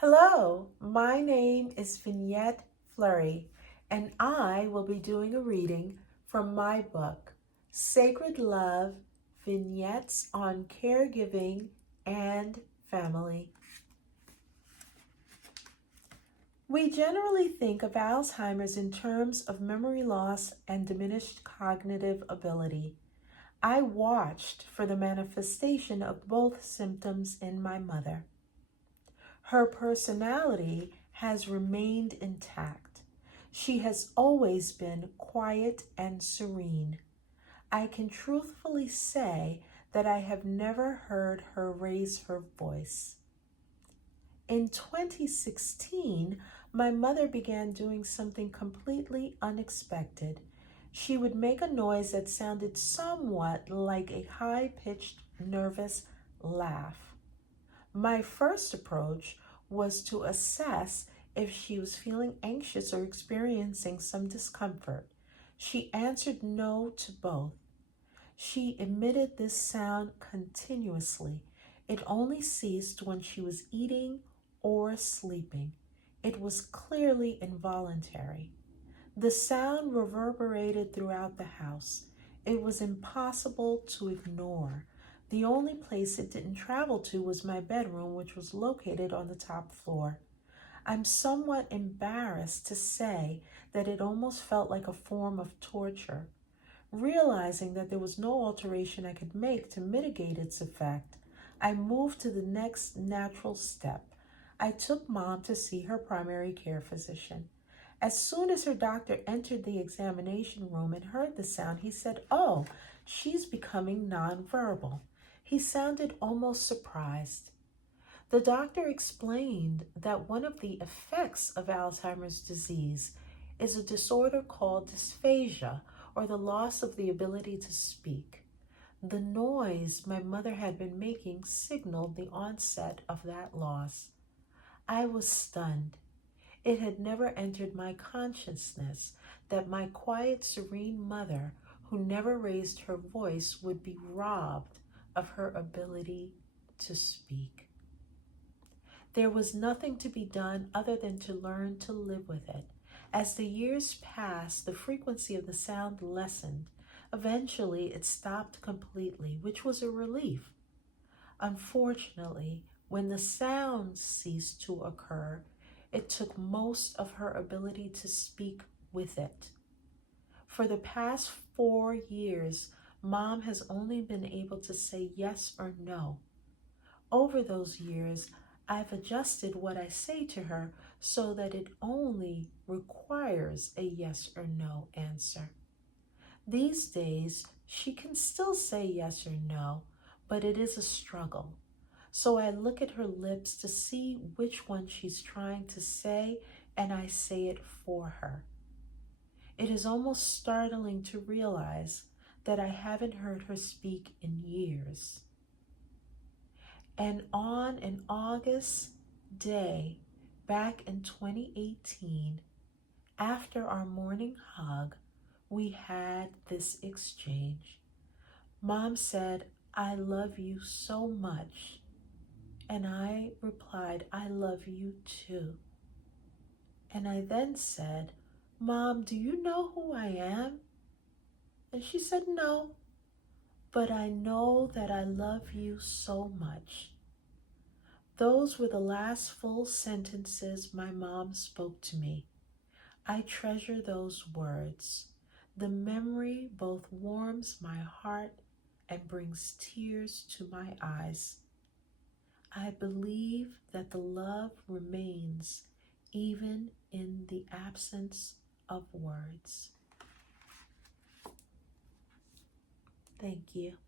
Hello, my name is Vignette Fleury, and I will be doing a reading from my book, Sacred Love, Vignettes on Caregiving and Family. We generally think of Alzheimer's in terms of memory loss and diminished cognitive ability. I watched for the manifestation of both symptoms in my mother. Her personality has remained intact. She has always been quiet and serene. I can truthfully say that I have never heard her raise her voice. In 2016, my mother began doing something completely unexpected. She would make a noise that sounded somewhat like a high-pitched, nervous laugh. My first approach was to assess if she was feeling anxious or experiencing some discomfort. She answered no to both. She emitted this sound continuously. It only ceased when she was eating or sleeping. It was clearly involuntary. The sound reverberated throughout the house. It was impossible to ignore. The only place it didn't travel to was my bedroom, which was located on the top floor. I'm somewhat embarrassed to say that it almost felt like a form of torture. Realizing that there was no alteration I could make to mitigate its effect, I moved to the next natural step. I took Mom to see her primary care physician. As soon as her doctor entered the examination room and heard the sound, he said, "Oh, she's becoming nonverbal." He sounded almost surprised. The doctor explained that one of the effects of Alzheimer's disease is a disorder called dysphagia, or the loss of the ability to speak. The noise my mother had been making signaled the onset of that loss. I was stunned. It had never entered my consciousness that my quiet, serene mother, who never raised her voice, would be robbed of her ability to speak. There was nothing to be done other than to learn to live with it. As the years passed, the frequency of the sound lessened. Eventually, it stopped completely, which was a relief. Unfortunately, when the sound ceased to occur, it took most of her ability to speak with it. For the past 4 years, Mom has only been able to say yes or no. Over those years, I've adjusted what I say to her so that it only requires a yes or no answer. These days, she can still say yes or no, but it is a struggle. So I look at her lips to see which one she's trying to say, and I say it for her. It is almost startling to realize that I haven't heard her speak in years. And on an August day, back in 2018, after our morning hug, we had this exchange. Mom said, "I love you so much." And I replied, "I love you too." And I then said, "Mom, do you know who I am?" And she said, "No, but I know that I love you so much." Those were the last full sentences my mom spoke to me. I treasure those words. The memory both warms my heart and brings tears to my eyes. I believe that the love remains even in the absence of words. Thank you.